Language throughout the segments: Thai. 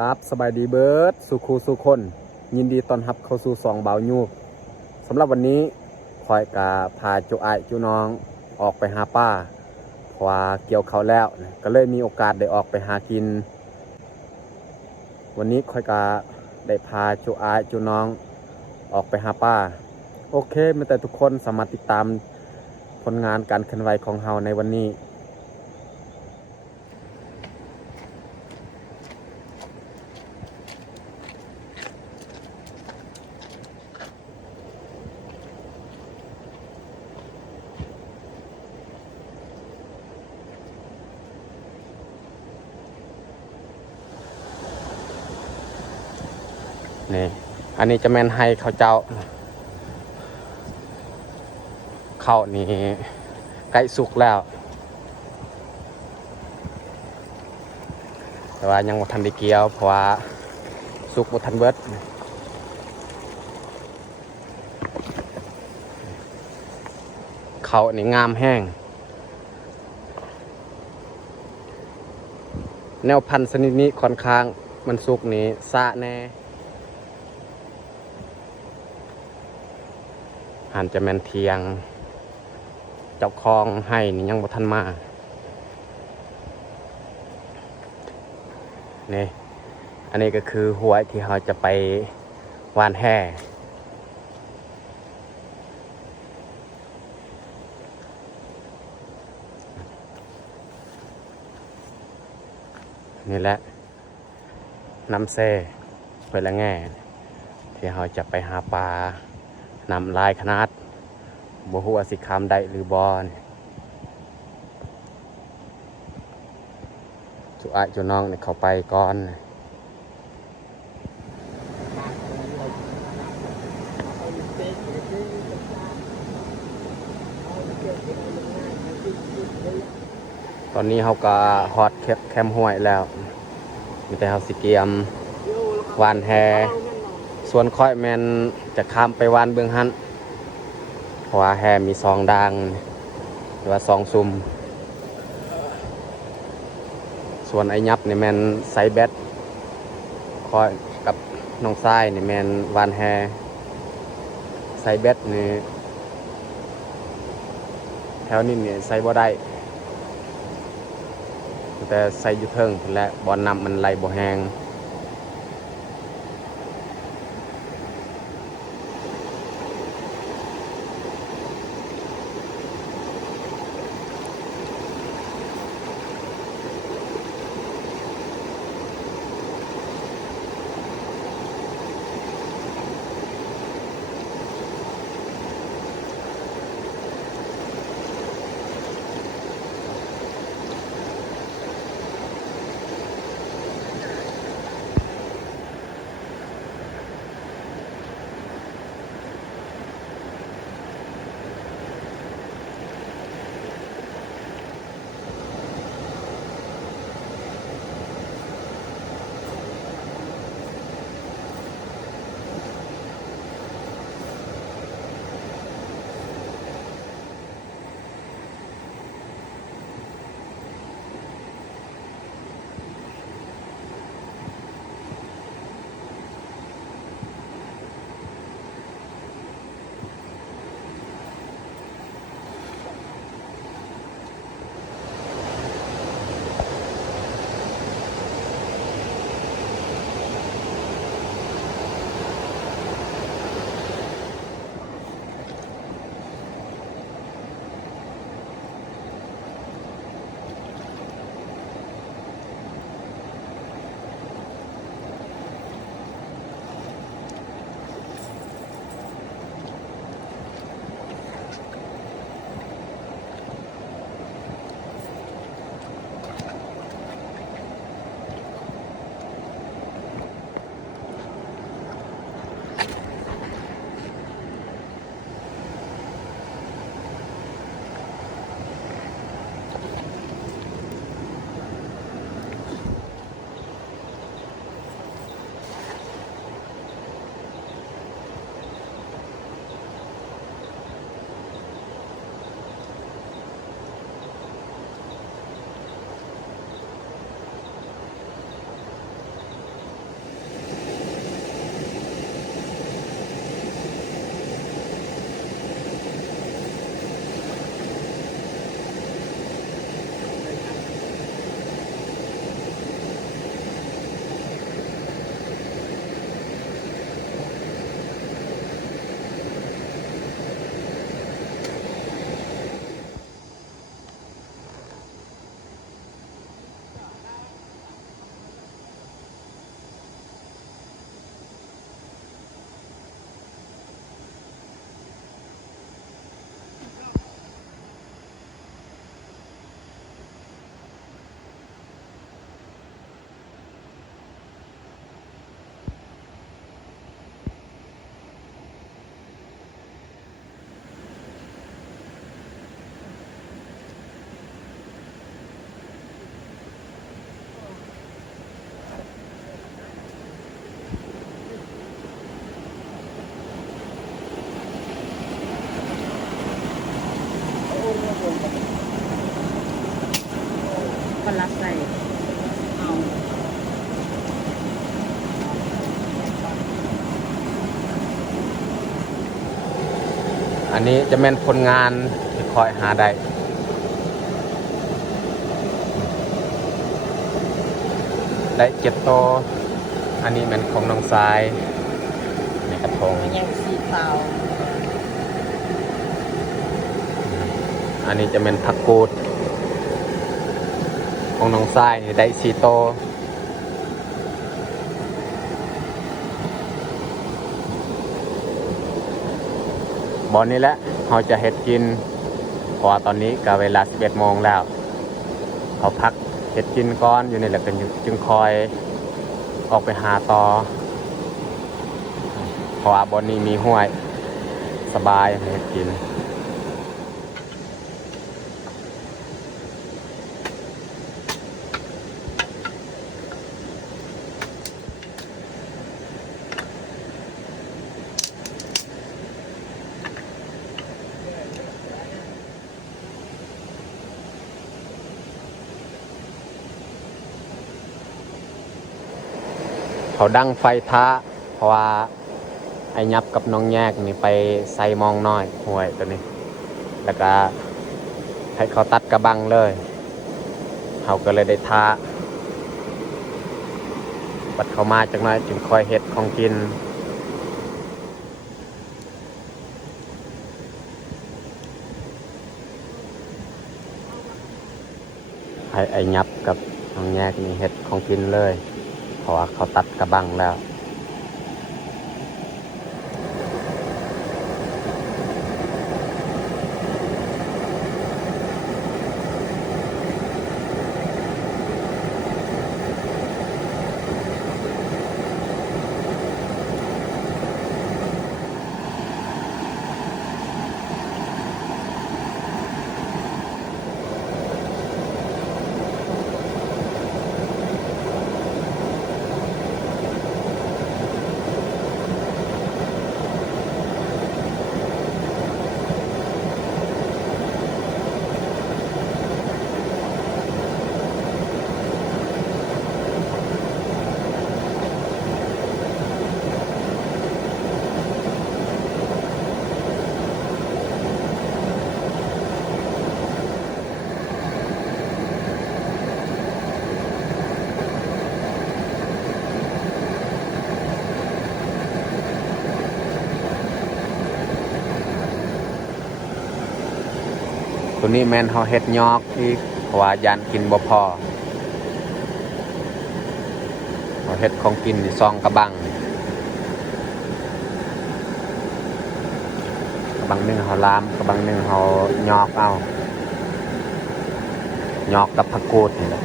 ครับสบายดีเบิร์ดสุขูสุคนยินดีต้อนรับเข้าสู่สองบ่าวยูสำหรับวันนี้คอยกาพาจุไอจุน้องออกไปหาป้าเพราะว่าเกี่ยวเขาแล้วก็เลยมีโอกาสได้ออกไปหากินวันนี้คอยกาได้พาจุไอจุน้องออกไปหาป้าโอเคเมื่อแต่ทุกคนสามารถติดตามผลงานการเคลื่อนไหวของเฮาในวันนี้นี่อันนี้จะแม่นให้เขาเจ้าเข้านี่ใกล้สุกแล้วแต่ว่ายังบ่ทันได้เกี่ยวเพราะว่าสุกบ่ทันเบิดเขานี่งามแห้งแนวพันธุ์ชนิดนี้ค่อนข้างมันสุกนี่ซะแน่หันจะแม่นเทียงเจ้าของให้นี่ยังบ่ทันมานี่อันนี้ก็คือห้วยที่เราจะไปหว่านแห่นี่แหละน้ำเซ่เปิดละแง่ที่เราจะไปหาปลานำลายขนาดบ่ฮู้ว่าสิคำได้หรือบ่จุอาจุน้องเนี่ยเขาไปก่อนตอนนี้เขาก็ฮอตแคมห้วยแล้วมีแต่เขาสิเกียมวานแฮส่วนค่อยแมนจะข้ามไปวานเบื้องหันเพราะว่าแฮมี2ดังหรือว่า2ซุ่มส่วนไอ้ยับนี่แมนไซแบตค่อยกับน้องทรายนี่แมนวานแฮไซแบตนี่แถวนี้เนี่ยไซบ่ได้แต่ใส่ยุเทิงและบอลนำมันไหลบ่แหง อันนี้จะเป็นผลงานที่คอยหาได้7 โตวอันนี้เป็นของน้องทรายในกระทง ยังสีเทา อันนี้จะเป็นผักกูดของน้องทรายได้4 โตวบอนนี้แหละเราจะเฮ็ดกินเพราะว่าตอนนี้ก็เวลา 11 โมงแล้วเขาพักเฮ็ดกินก่อนอยู่นี่แหละกันจึงคอยออกไปหาต่อเพราะว่าบอนนี้มีห้วยสบายให้เฮ็ดกินเขาดังไฟท้าเพราะว่าไอ้ยับกับน้องแยกนี่ไปใส่มองน้อยห่วยตัวนี้แล้วก็ให้เขาตัดกระบังเลยเขาก็เลยได้ท้าบัดเขามาจากน้อยจึงคอยเฮ็ดของกินให้ไอ้ยับกับน้องแยกนี่เฮ็ดของกินเลยเพราะว่าเขาตัดกระบังแล้วตัวนี้แมนเขาเฮ็ดยอกอีกเพราะว่ายันกินบ่พอเขาเฮ็ดของกินซองกระบังหนึ่งเขาล้ามกระบังหนึ่งเขายอกเอายอกกับผักกูดนี่แหละ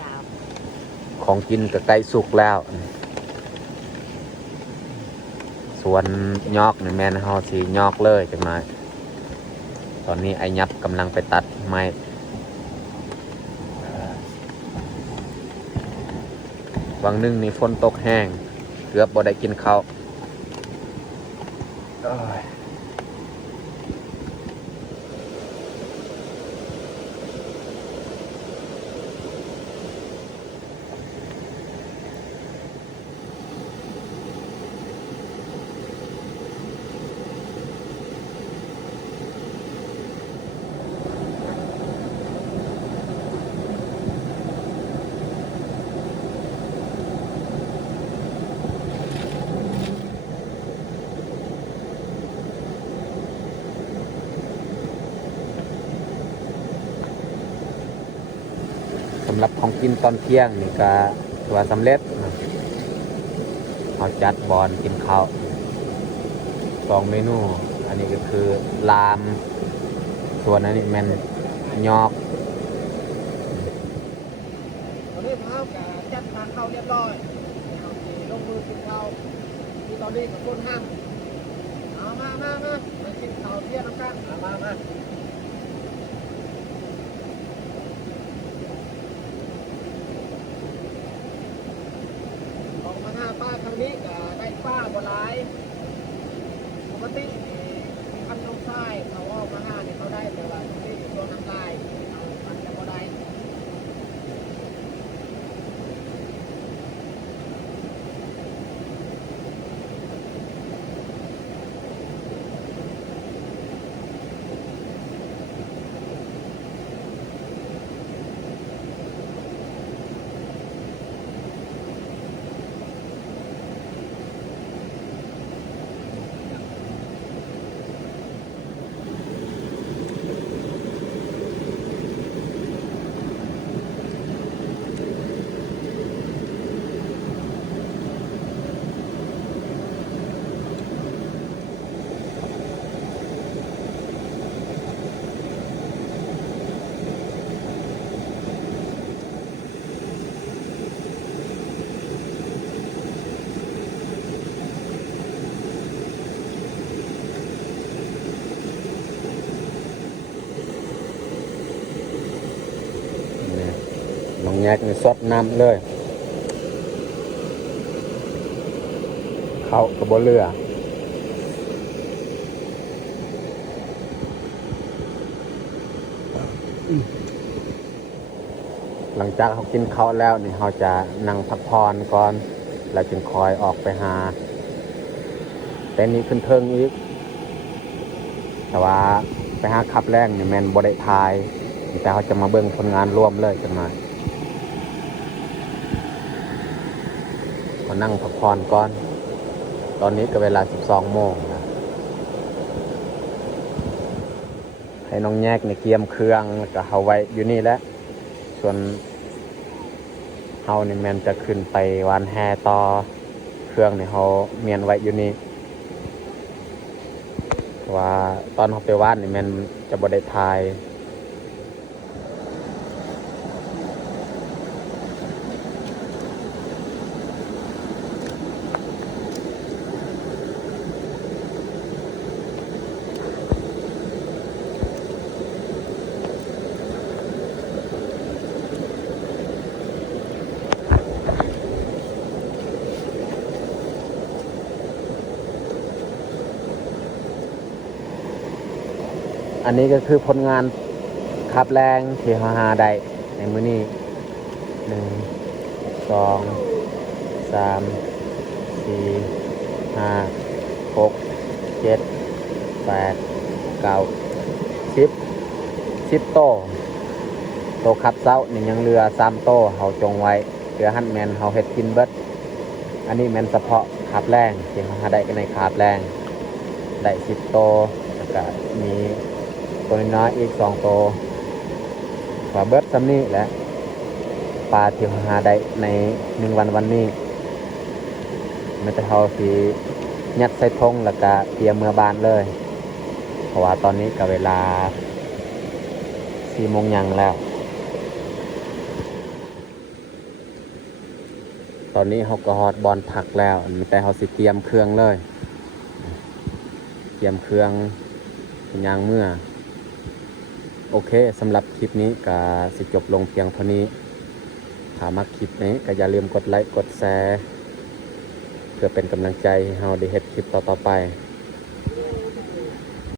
ยาว ของกินก็ใกล้สุกแล้วส่วนยอกนี่แม่นเฮาสิยอกเลยจังหน่อยตอนนี้ไอ้ยับกำลังไปตัดไม้วังหนึงนี่ฝนตกแห้งเกือบบ่ได้กินข้าวสำหรับของกินตอนเที่ยงนี่ก็ถือว่าสำเร็จเอาจัดบอลกินข้าว2 เมนูอันนี้ก็คือลามส่วนอันนี้แมันยอก ตอนนี้พาวกับจัดทานข้าวเรียบร้อยเอาสิลงมือกินข้าวที่ตอนนี้กับคนห้ามเอามากินข้าวเที่ยงน้ำกันมาออกมาหน้าป้าทางนี้ก็ได้ข ป้าบ่หลายปกติคันน้องชายเขาออกมาหาเนี่ยเขาได้แต่ว่าที่ตัวน้ำลายเอามันจะบ่ได้ นี่น้องแยกนี่สดน้ำเลย เขากระบเรือหลังจากเขากินข้าวแล้วนี่เขาจะนั่งพักผ่อนก่อนแล้วจึงคอยออกไปหาแต่นี้ขึ้นเทิงอีกแต่ว่าไปหาขับแรงนี่แมนบริทายแต่เขาจะมาเบิ่งผลงานร่วมเลยจังมาก็นั่งพักผ่อนก่อนตอนนี้ก็เวลา 12 โมงนะให้น้องแยกในเกียมเครื่องแล้วก็เอาไว้อยู่นี่แหละส่วนเฮานี่แมนจะขึ้นไปวานแฮต่อเครื่องนี่เขาเมียนไว้อยู่นี่ว่าตอนเขาไปวานนี่แมนจะบ่ได้ทาย อันนี้ก็คือผลงานขับแรงที่เขาหาได้ในมื้อนี้1 2 3 4 5 6 7 8 9 10โตขับเซ้านี่ยังเรือ3โตเขาจงไว้เรือหั่นแมนเขาเฮ็ดกินเบิดอันนี้แมนเฉพาะขับแรงที่เขาหาได้กันในขับแรงได้10โตแล้วก็มีตัวน้อยอีก2โตว่าเบิดซ้ำนี้แหละปลาที่หาได้ใน1 วันนี้มันจะเอาสียัดใส่ทงแล้วก็เตรียมเมื่อบานเลยเพราะว่าตอนนี้ก็เวลา4 โมงยังแล้วตอนนี้เขาก็ฮอดบอลผักแล้วแต่เขาสิเตรียมเครื่องเลยเตรียมเครื่องยางเมื่อโอเคสำหรับคลิปนี้ก็สิจบลงเพียงเท่านี้ถ้ามักคลิปนี้ก็อย่าลืมกดไลค์กดแชร์เพื่อเป็นกำลังใจให้เราได้เฮ็ดคลิปต่อๆไป